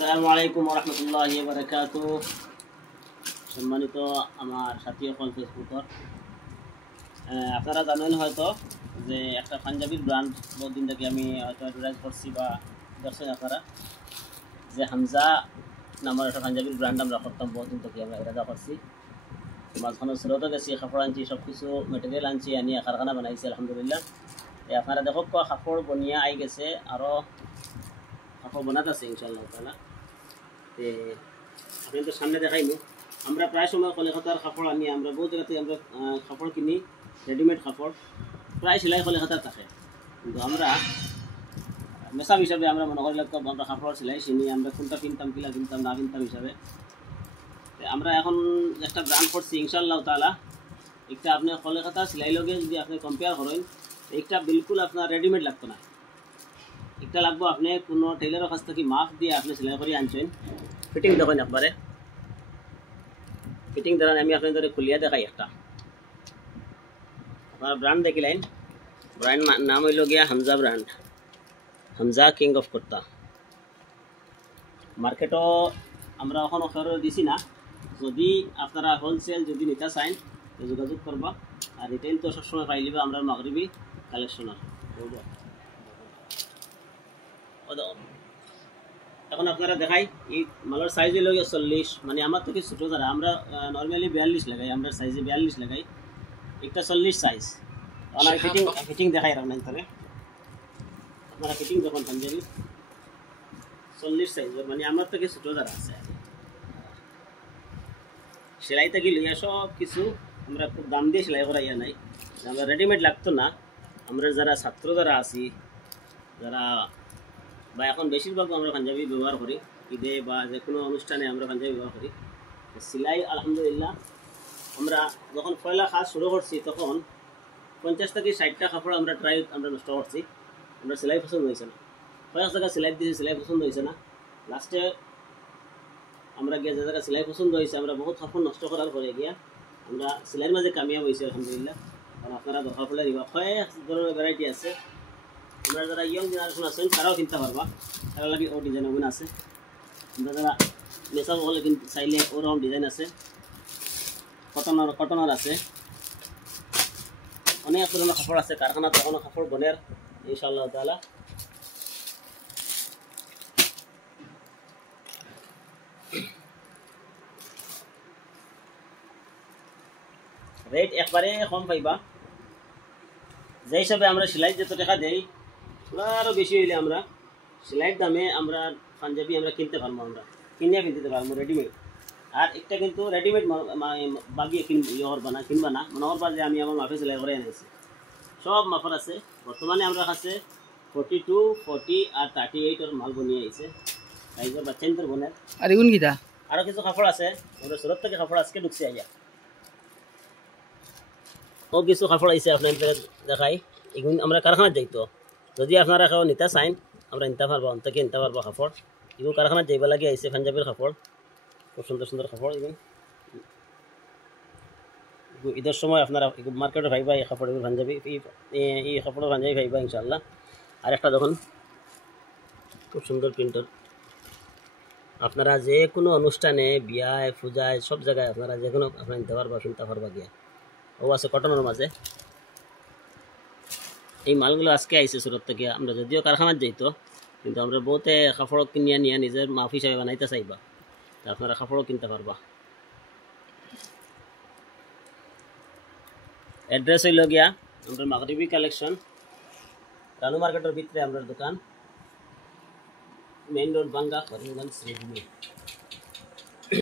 আসসালামু আলাইকুম ওয়া রাহমাতুল্লাহি ওয়া বারাকাতুহু। সম্মানিত আমার সাথী সকল ফেসবুকর, আপনারা জানেন হয়তো যে একটা পাঞ্জাবির ব্র্যান্ড বহুদিন থেকে আমি হয়তো অ্যাডভার্টাইজ করছি বা দেখছেন আপনারা যে হামজা নামের একটা পাঞ্জাবির ব্র্যান্ড আমরা করতাম বহুদিন থেকে আমরা এটা করছি। মাঝখানে সুরতও গেছি, কাপড় আনছি, সব কিছু মেটেরিয়াল আনছি, আনিয়ে কারখানা বানাইছি আলহামদুলিল্লাহ। আপনারা দেখো কাপড় বনিয়া আই গেছে, আরও কাপড় বানাতে আছে ইনশাআল্লাহ তাআলা। আপনাদের সামনে দেখাইনি আমরা প্রায় সময় কলিকাতার কাপড় আনি, আমরা বহু জায়গাতে আমরা কাপড় কিনি, রেডিমেড কাপড় প্রায় সেলাই কলিকাতার থাকে, কিন্তু আমরা মেসাব হিসাবে আমরা মনে করি লাগতো আমরা কাপড় সেলাই চিনি, আমরা কোনটা কিনতাম কিলা কিনতাম না কিনতাম হিসাবে আমরা এখন একটা ব্র্যান্ড করছি ইনশাআল্লাহ তাআলা। একটা আপনি কলিকাতা সেলাই লগে যদি আপনি কম্পেয়ার করেন, একটা বিলকুল আপনার রেডিমেড লাগতো না, একটা লাগবো আপনি কোনো টেলারের কাছ থেকে মাপ দিয়ে আপনি সেলাই করে আনছেন। ফিটিং দেখেন একবারে, ফিটিং ধরেন আমি আপনাদের খুলিয়া দেখাই একটা। আপনার ব্র্যান্ড দেখিলেন, ব্র্যান্ড নাম হইল গিয়া Hamza brand, Hamza king of kurta. মার্কেটও আমরা এখন অফারও দিছি না, যদি আপনারা হোলসেল যদি নিতে চান যোগাযোগ করবা, আর রিটেল তো সবসময় পাইলিবা আমরা মাগরিবি কালেকশনার। এখন আপনারা দেখাই এই মালের সাইজ হইল 40, মানে আমার থেকে ছোটো যারা আমরা নর্মালি 42 লাগাই, আমরা সাইজে 42 লাগাই, একটা 40 সাইজ। আমার ফিটিং দেখাই রাখবেন তাহলে আপনারা ফিটিং যখন পাঞ্জাবি 40 সাইজের, মানে আমার থেকে ছোটো যারা আছে সেলাই থেকে লইয়া সব কিছু আমরা খুব দাম দিয়ে সেলাই করাইয়া নাই, আমরা রেডিমেড লাগতো না। আমরা যারা ছাত্র যারা আছি, যারা বা এখন বেশিরভাগ আমরা পাঞ্জাবি ব্যবহার করি, ঈদে বা যে কোনো অনুষ্ঠানে আমরা পাঞ্জাবি ব্যবহার করি। সেলাই আলহামদুলিল্লাহ আমরা যখন পয়লা কাজ শুরু করছি তখন 50 থেকে 60টা কাপড় আমরা আমরা নষ্ট করছি, আমরা সেলাই পছন্দ হয়েছে না, কয়েক জায়গায় সেলাই দিয়েছি, সেলাই পছন্দ হয়েছে না, লাস্টে আমরা গিয়ে যে জায়গায় সেলাই পছন্দ হয়েছে আমরা বহুত কাপড় নষ্ট করার পরে গিয়া আমরা সেলাইয়ের মাঝে কামিয়াব হয়েছি আলহামদুলিল্লাহ। কারণ আপনারা দরকার পড়লে দিবা, কয়েক ধরনের ভ্যারাইটি আছে, আমরা যারা ইয়ং জেনারেশন আছেন তারাও কিনতে পারবা, তারা লাগে ও ডিজাইন ওগুলো আছে। আমরা যারা মেসাব হলে কিন্তু চাইলে ওরকম ডিজাইন আছে, কটনের আছে, অনেক ধরনের কাপড় আছে, কারখানা তখন কাপড় বনের ইনশাআল্লাহ তাআলা। রেট একবারে কম পাইবা, যে হিসাবে আমরা সেলাই যত টাকা দেই আরও বেশি হইলে আমরা সেলাইয়ের দামে আমরা পাঞ্জাবি আমরা কিনতে পারবো, আমরা কিনিয়া কিনতে পারবো রেডিমেড। আর একটা কিন্তু রেডিমেড বাগিয়ে কিনবা না, মনে করবা যে আমি আমার মাপে সেলাই করে এনেছি, সব মাপের আছে। বর্তমানে আমরা কাছে 42, 40 আর 38 মাল বনিয়ে আইছে, সাইজের বাচ্চাদের বনের। আর এগুন কিটা আরও কিছু কাপড় আছে, আমরা সুরত থেকে কাপড় আজকে ঢুকছে আইয়া, ও কিছু কাপড় আইসে আপনাদের দেখাই। এগুলো আমরা কারখানায় যাইতো, যদি আপনারা কেউ নিতে চাইন আমরা নিতে পারবো, অন্তকে নিতে পারবো কাপড়। এগুলো কারখানায় যাইবা লাগে আইসে পাঞ্জাবির কাপড়, খুব সুন্দর সুন্দর কাপড়। এগুলো ঈদের সময় আপনারা মার্কেটে পাইবা এই কাপড়, পাঞ্জাবি এই কাপড়ের পাঞ্জাবি পাইবা ইনশাআল্লাহ। আর একটা দেখুন খুব সুন্দর প্রিন্টার, আপনারা যে কোনো অনুষ্ঠানে বিয়ায় পূজায় সব জায়গায় আপনারা যে কোনো আপনারা নিতে পারবা, কিনতে পারবা গিয়া। ও আছে কটনের মাঝে, এই মালগুলো আজকে আইসে সুরত থেকে। আমরা যদিও কারখানার যাইতো, কিন্তু আমরা বহুতে কাপড় কিনিয়া নিয়ে নিজের মাফ হিসাবে বানাইতে চাইবা, আপনারা কাপড়ও কিনতে পারবা। অ্যাড্রেস হইল গিয়া আমরা মাগরিবি কালেকশন, রানু মার্কেটের ভিতরে আমরা দোকান, মেইন রোড, বাঙ্গা, করিমগঞ্জ।